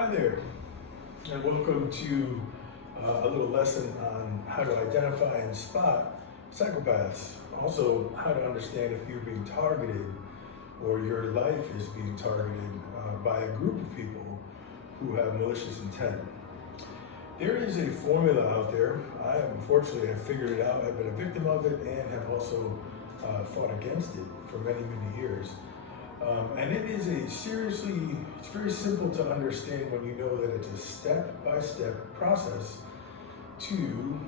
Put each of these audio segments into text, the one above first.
Hi there, and welcome to a little lesson on how to identify and spot psychopaths. Also, how to understand if you're being targeted or your life is being targeted by a group of people who have malicious intent. There is a formula out there. Unfortunately, have figured it out. I've been a victim of it and have also fought against it for many, many years. And it is it's very simple to understand when you know that it's a step-by-step process to,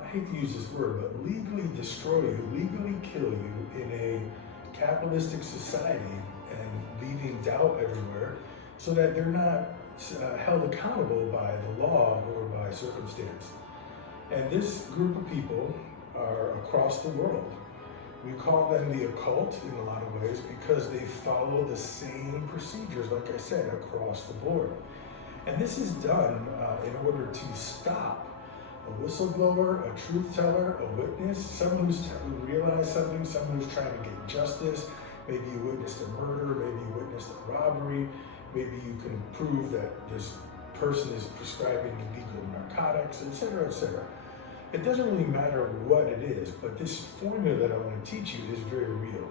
I hate to use this word, but legally destroy you, legally kill you in a capitalistic society and leaving doubt everywhere so that they're not held accountable by the law or by circumstance. And this group of people are across the world. We call them the occult in a lot of ways because they follow the same procedures, like I said, across the board. And this is done in order to stop a whistleblower, a truth teller, a witness, someone who realized something, someone who's trying to get justice. Maybe you witnessed a murder, maybe you witnessed a robbery, maybe you can prove that this person is prescribing illegal narcotics, etc., etc. It doesn't really matter what it is, but this formula that I want to teach you is very real.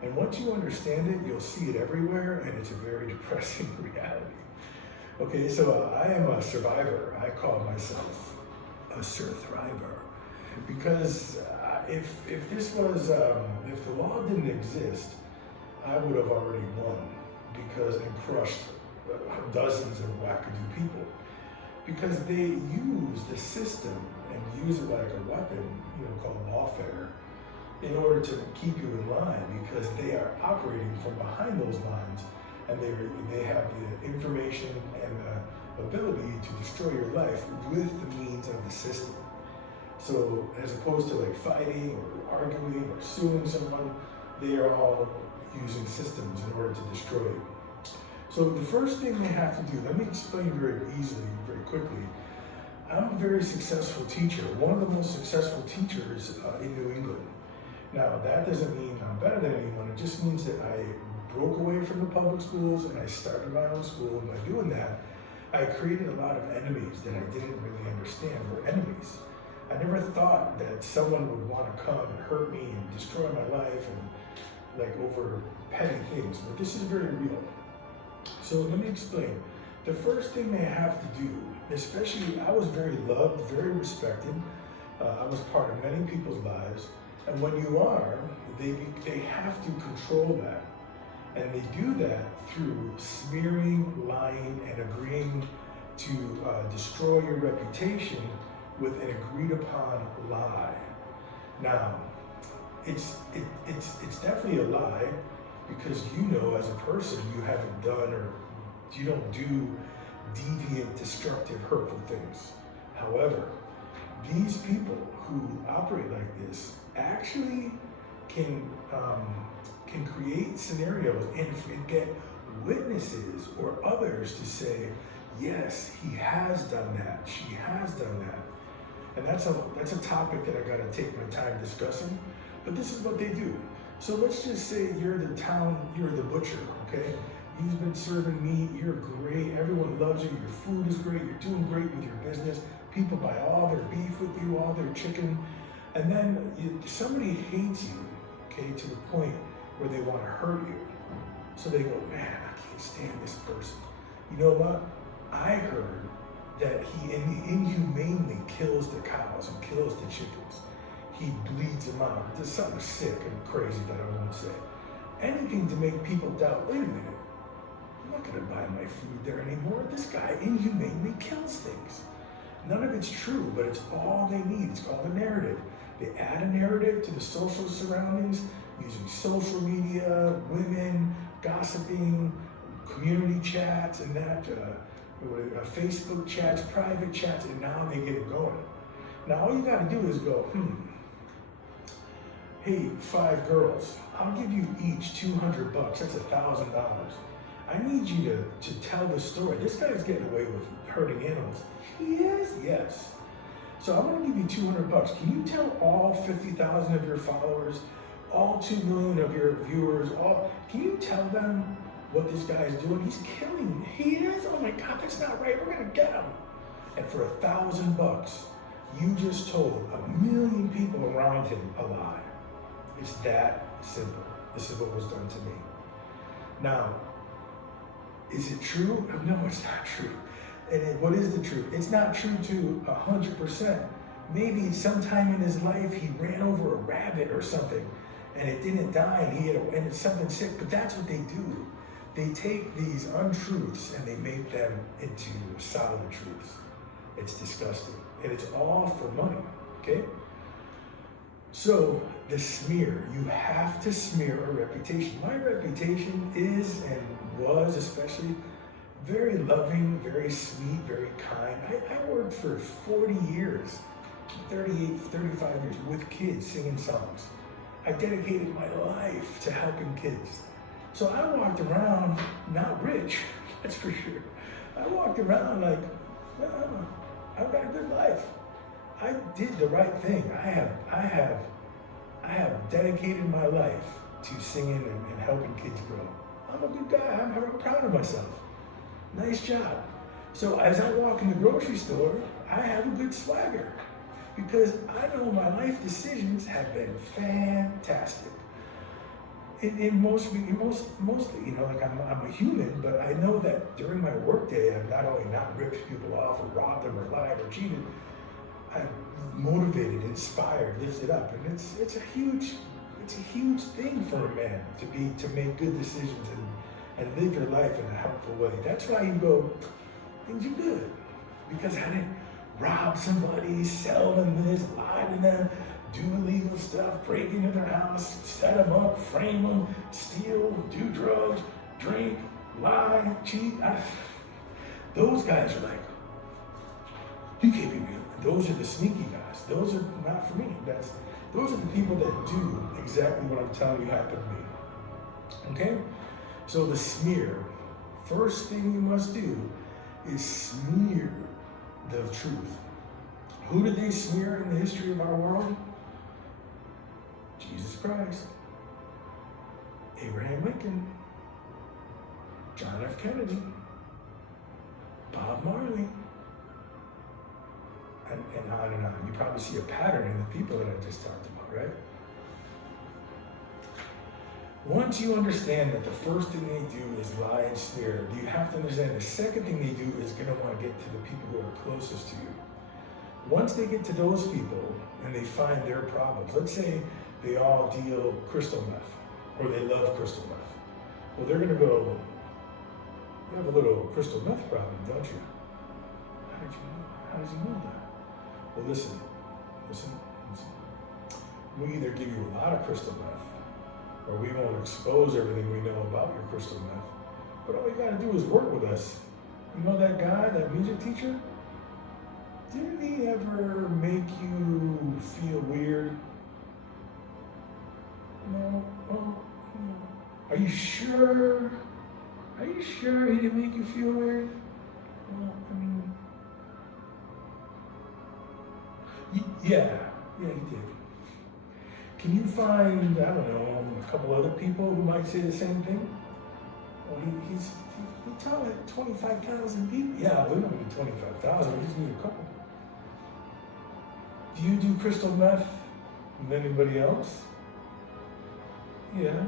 And once you understand it, you'll see it everywhere, and it's a very depressing reality. Okay, so I am a survivor. I call myself a surthriver. Because if the law didn't exist, I would have already won and crushed dozens of wackadoo people. Because they use the system and use it like a weapon, called lawfare, in order to keep you in line, because they are operating from behind those lines, and they have the information and the ability to destroy your life with the means of the system. So as opposed to like fighting or arguing or suing someone, they are all using systems in order to destroy you. So the first thing they have to do, let me explain very easily, very quickly. I'm a very successful teacher, one of the most successful teachers in New England. Now, that doesn't mean I'm better than anyone. It just means that I broke away from the public schools and I started my own school. And by doing that, I created a lot of enemies that I didn't really understand were enemies. I never thought that someone would want to come and hurt me and destroy my life and over petty things. But this is very real. So let me explain. The first thing they have to do, especially, I was very loved, very respected. I was part of many people's lives. And when you are, they have to control that. And they do that through smearing, lying, and agreeing to destroy your reputation with an agreed upon lie. Now, it's definitely a lie, because as a person, you haven't done or you don't do deviant, destructive, hurtful things. However, these people who operate like this actually can create scenarios and get witnesses or others to say, yes, he has done that, she has done that. And that's a topic that I gotta take my time discussing, but this is what they do. So let's just say you're the butcher, okay? You've been serving meat, you're great, everyone loves you, your food is great, you're doing great with your business, people buy all their beef with you, all their chicken, and then somebody hates you, okay, to the point where they want to hurt you. So they go, man, I can't stand this person. You know what? I heard that he inhumanely kills the cows and kills the chickens. He bleeds them out. There's something sick and crazy that I won't say. Anything to make people doubt, wait a minute, I'm not gonna buy my food there anymore. This guy inhumanely kills things. None of it's true, but it's all they need. It's called a narrative. They add a narrative to the social surroundings using social media, women, gossiping, community chats, and that, Facebook chats, private chats, and now they get it going. Now all you gotta do is go, hey, 5 girls, I'll give you each $200, that's $1,000. I need you to tell the story. This guy's getting away with hurting animals. He is? Yes. So I'm gonna give you $200. Can you tell all 50,000 of your followers, all 2 million of your viewers, can you tell them what this guy is doing? He's killing. He is God, that's not right. We're going to get him. And for $1,000, you just told 1,000,000 people around him a lie. It's that simple. This is what was done to me. Now, is it true? No, it's not true. And what is the truth? It's not true to 100%. Maybe sometime in his life he ran over a rabbit or something and it didn't die and it's something sick, but that's what they do. They take these untruths and they make them into solid truths. It's disgusting. And it's all for money, okay? So the smear, you have to smear a reputation. My reputation is and was especially very loving, very sweet, very kind. I worked for 40 years, 38, 35 years with kids singing songs. I dedicated my life to helping kids. So I walked around not rich, that's for sure. I walked around like, well, I've got a good life. I did the right thing. I have dedicated my life to singing and helping kids grow. I'm a good guy. I'm proud of myself. Nice job. So as I walk in the grocery store, I have a good swagger because I know my life decisions have been fantastic. Mostly, you know, like I'm a human, but I know that during my workday, I've not only not ripped people off or robbed them or lied or cheated, I'm motivated, inspired, lifted up, and it's a huge thing for a man to make good decisions and live your life in a helpful way. That's why you go, things are good, because I didn't rob somebody, sell them this, lie to them, do illegal stuff, break into their house, set them up, frame them, steal, do drugs, drink, lie, cheat. Those guys are like, you can't be real. Those are the sneaky guys. Those are not for me. Those are the people that do exactly what I'm telling you happened to me. Okay? So the smear, first thing you must do is smear the truth. Who did they smear in the history of our world? Jesus Christ, Abraham Lincoln, John F. Kennedy, Bob Marley, and on and on. You probably see a pattern in the people that I just talked about, right? Once you understand that the first thing they do is lie and smear, you have to understand the second thing they do is going to want to get to the people who are closest to you. Once they get to those people and they find their problems, let's say they all deal crystal meth, or they love crystal meth. Well, they're going to go, you have a little crystal meth problem, don't you? How did you know? How did you know that? Well, listen. We either give you a lot of crystal meth, or we won't expose everything we know about your crystal meth. But all you got to do is work with us. You know that guy, that music teacher? Didn't he ever make you feel weird? No? Oh, no. Are you sure? Are you sure he didn't make you feel weird? Well, I mean, yeah, he did. Can you find, I don't know, a couple other people who might say the same thing? Well, he taught like 25,000 people. Yeah, we don't need 25,000, we just need a couple. Do you do crystal meth with anybody else? Yeah.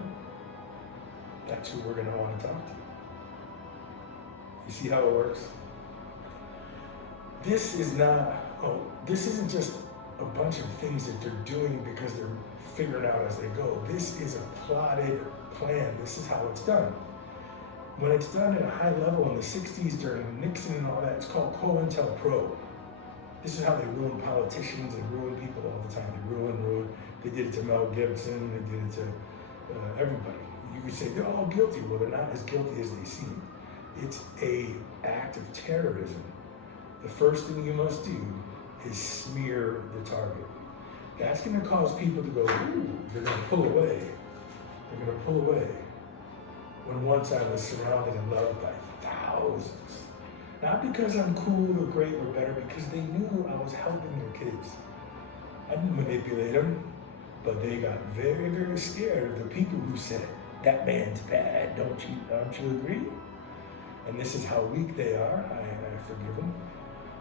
That's who we're going to want to talk to. You see how it works? This isn't just a bunch of things that they're doing because they're figuring out as they go. This is a plotted plan. This is how it's done. When it's done at a high level in the 60s during Nixon and all that, it's called COINTELPRO. This is how they ruin politicians and ruin people all the time. They ruin. They did it to Mel Gibson. They did it to everybody. You could say they're all guilty. Well, they're not as guilty as they seem. It's an act of terrorism. The first thing you must do is smear the target. That's going to cause people to go, ooh, they're going to pull away. They're going to pull away. When once I was surrounded and loved by thousands. Not because I'm cool or great or better, because they knew I was helping their kids. I didn't manipulate them, but they got very, very scared of the people who said, that man's bad, don't you agree? and this is how weak they are, I forgive them,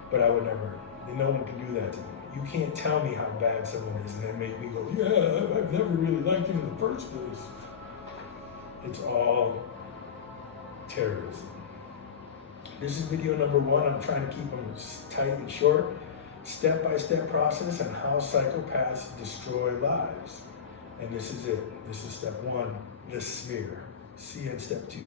but I would never, no one can do that to me. You can't tell me how bad someone is and then make me go, yeah, I've never really liked him in the first place. It's all terrorism. This is video number 1. I'm trying to keep them tight and short. Step-by-step process on how psychopaths destroy lives. And this is it. This is step 1, the smear. See you in step 2.